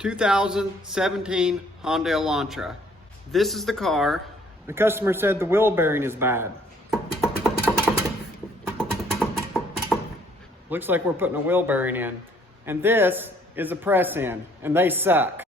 2017 Hyundai Elantra. This is the car. The customer said the wheel bearing is bad. Looks like we're putting a wheel bearing in. And this is a press in, and they suck.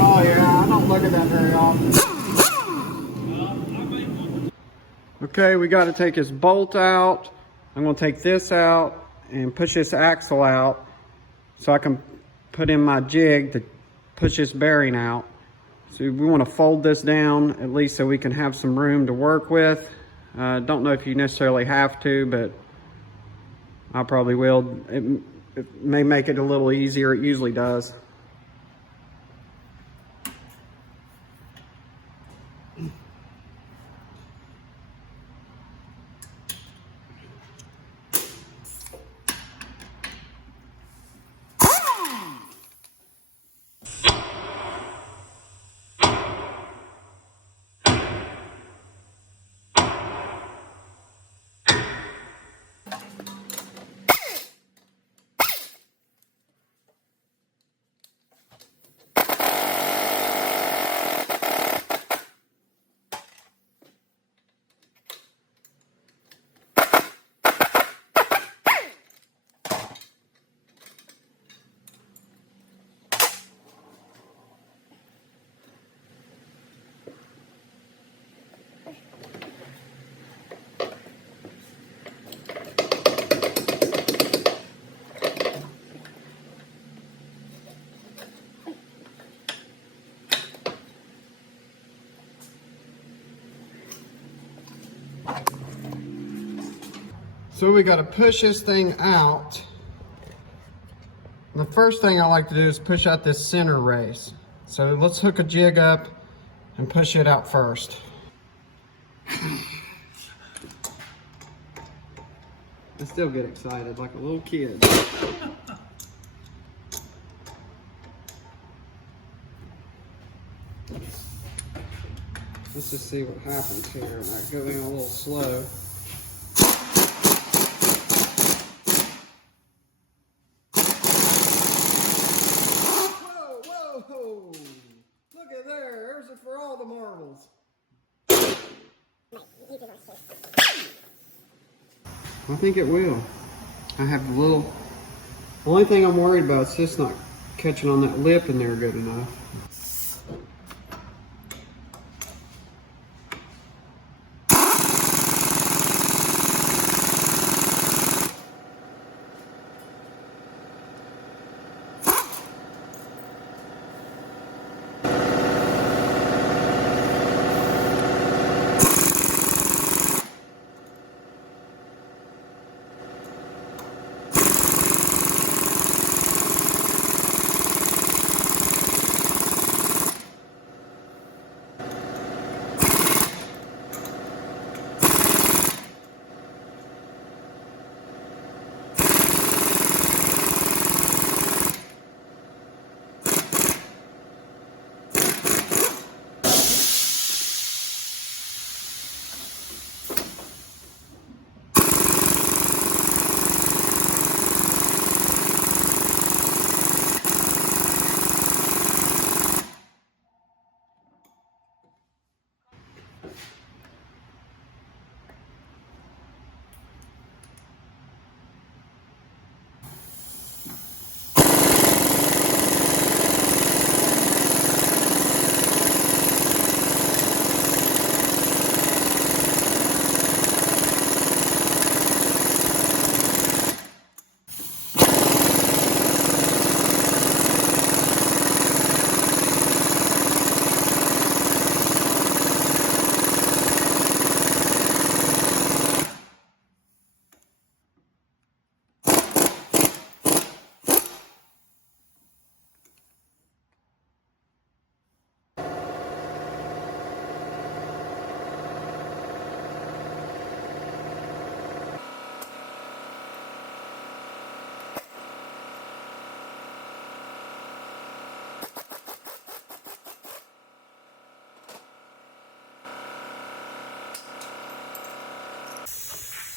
Oh yeah, I don't look at that very often. Okay, we got to take his bolt out. I'm going to take this out and push this axle out so I can put in my jig to push this bearing out. So we want to fold this down at least so we can have some room to work with. Don't know if you necessarily have to, but I probably will. It may make it a little easier. It usually does. So we got to push this thing out. The first thing I like to do is push out this center race. So let's hook a jig up and push it out first. I still get excited like a little kid. Let's just see what happens here. I might go in a little slow. Whoa! Look at there. There's it for all the marbles. I think it will. I have a little. The only thing I'm worried about is just not catching on that lip in there good enough.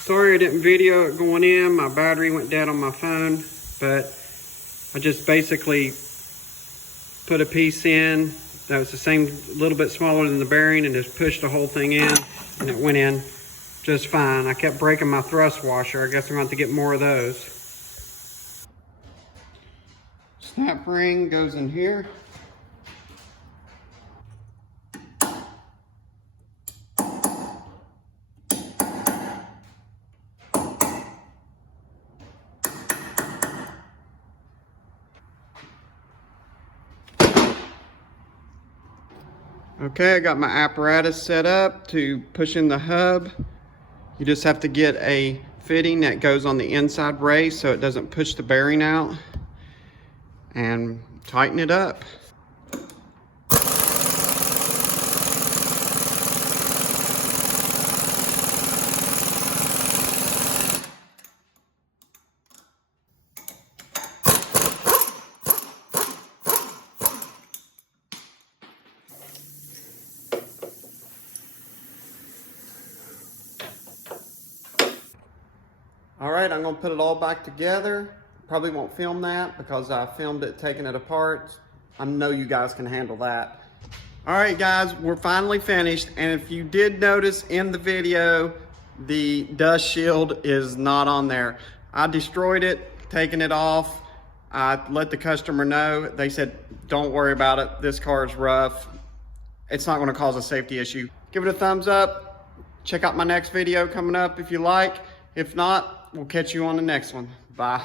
Sorry I didn't video it going in. My battery went dead on my phone, but I just basically put a piece in that was the same, a little bit smaller than the bearing, and just pushed the whole thing in, and it went in just fine. I kept breaking my thrust washer. I guess I'm going to have to get more of those. Snap ring goes in here. Okay, I got my apparatus set up to push in the hub. You just have to get a fitting that goes on the inside race so it doesn't push the bearing out, and tighten it up. All right, I'm gonna put it all back together. Probably won't film that because I filmed it taking it apart. I know you guys can handle that. All right, guys, we're finally finished. And if you did notice in the video, the dust shield is not on there. I destroyed it, taking it off. I let the customer know. They said, don't worry about it. This car is rough. It's not gonna cause a safety issue. Give it a thumbs up. Check out my next video coming up if you like. If not, we'll catch you on the next one. Bye.